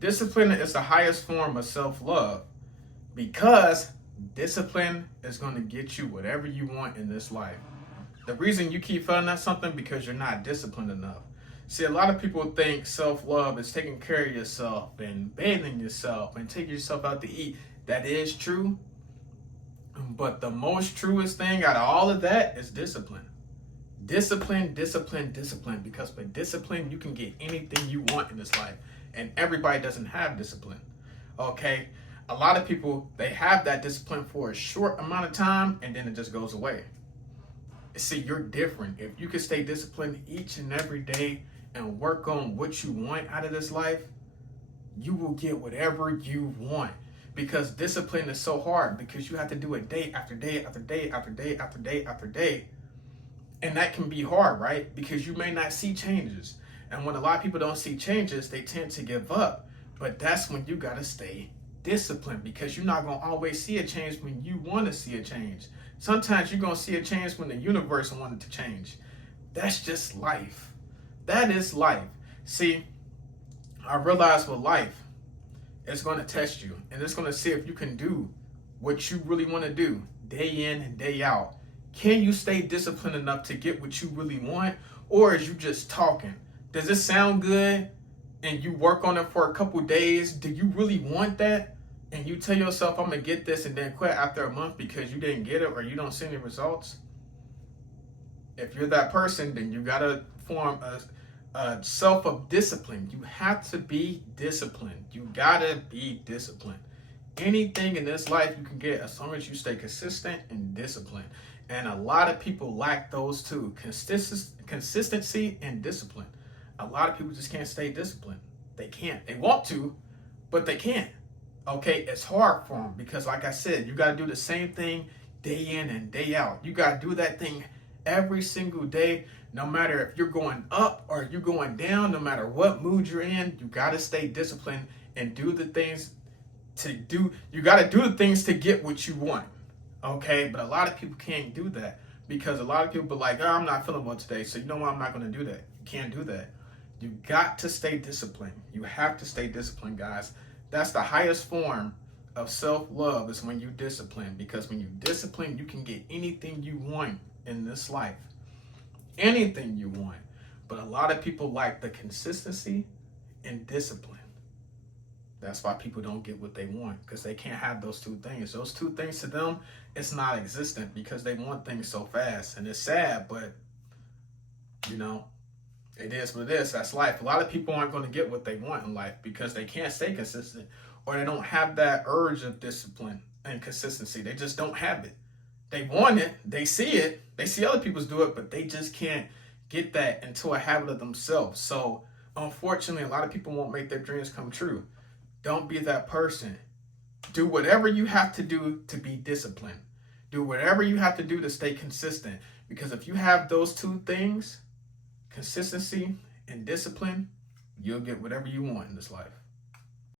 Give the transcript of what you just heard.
Discipline is the highest form of self-love because discipline is going to get you whatever you want in this life. The reason you keep failing at something because you're not disciplined enough. See, a lot of people think self-love is taking care of yourself and bathing yourself and taking yourself out to eat. That is true. But the most truest thing out of all of that is discipline. Discipline, discipline, discipline. Because with discipline, you can get anything you want in this life. And everybody doesn't have discipline. Okay? A lot of people, they have that discipline for a short amount of time and then it just goes away. See, you're different. If you can stay disciplined each and every day and work on what you want out of this life, you will get whatever you want. Because discipline is so hard because you have to do it day after day after day after day after day after day. And that can be hard, right? Because you may not see changes. And when a lot of people don't see changes, they tend to give up. But that's when you got to stay disciplined because you're not going to always see a change when you want to see a change. Sometimes you're going to see a change when the universe wanted to change. That's just life. That is life. See, I realize with life, it's going to test you. And it's going to see if you can do what you really want to do day in and day out. Can you stay disciplined enough to get what you really want? Or is you just talking? Does it sound good? And you work on it for a couple days? Do you really want that? And you tell yourself, I'm going to get this and then quit after a month because you didn't get it or you don't see any results? If you're that person, then you got to form a self of discipline. You have to be disciplined. You got to be disciplined. Anything in this life you can get as long as you stay consistent and disciplined. And a lot of people lack those two, consistency and discipline. A lot of people just can't stay disciplined. They can't. They want to, but they can't. Okay, it's hard for them because like I said, you got to do the same thing day in and day out. You got to do that thing every single day, no matter if you're going up or you're going down, no matter what mood you're in, you got to stay disciplined and do the things to do. You got to do the things to get what you want. Okay, but a lot of people can't do that because a lot of people are like, oh, I'm not feeling well today, so you know what, I'm not going to do that. You can't do that. You got to stay disciplined. You have to stay disciplined, guys. That's the highest form of self-love is when you discipline, because when you discipline, you can get anything you want in this life. Anything you want. But a lot of people lack the consistency and discipline. That's why people don't get what they want, because they can't have those two things. Those two things to them, it's not existent because they want things so fast. And it's sad, but, you know, it is what it is. That's life. A lot of people aren't going to get what they want in life because they can't stay consistent or they don't have that urge of discipline and consistency. They just don't have it. They want it. They see it. They see other people do it, but they just can't get that into a habit of themselves. So, unfortunately, a lot of people won't make their dreams come true. Don't be that person. Do whatever you have to do to be disciplined. Do whatever you have to do to stay consistent. Because if you have those two things, consistency and discipline, you'll get whatever you want in this life.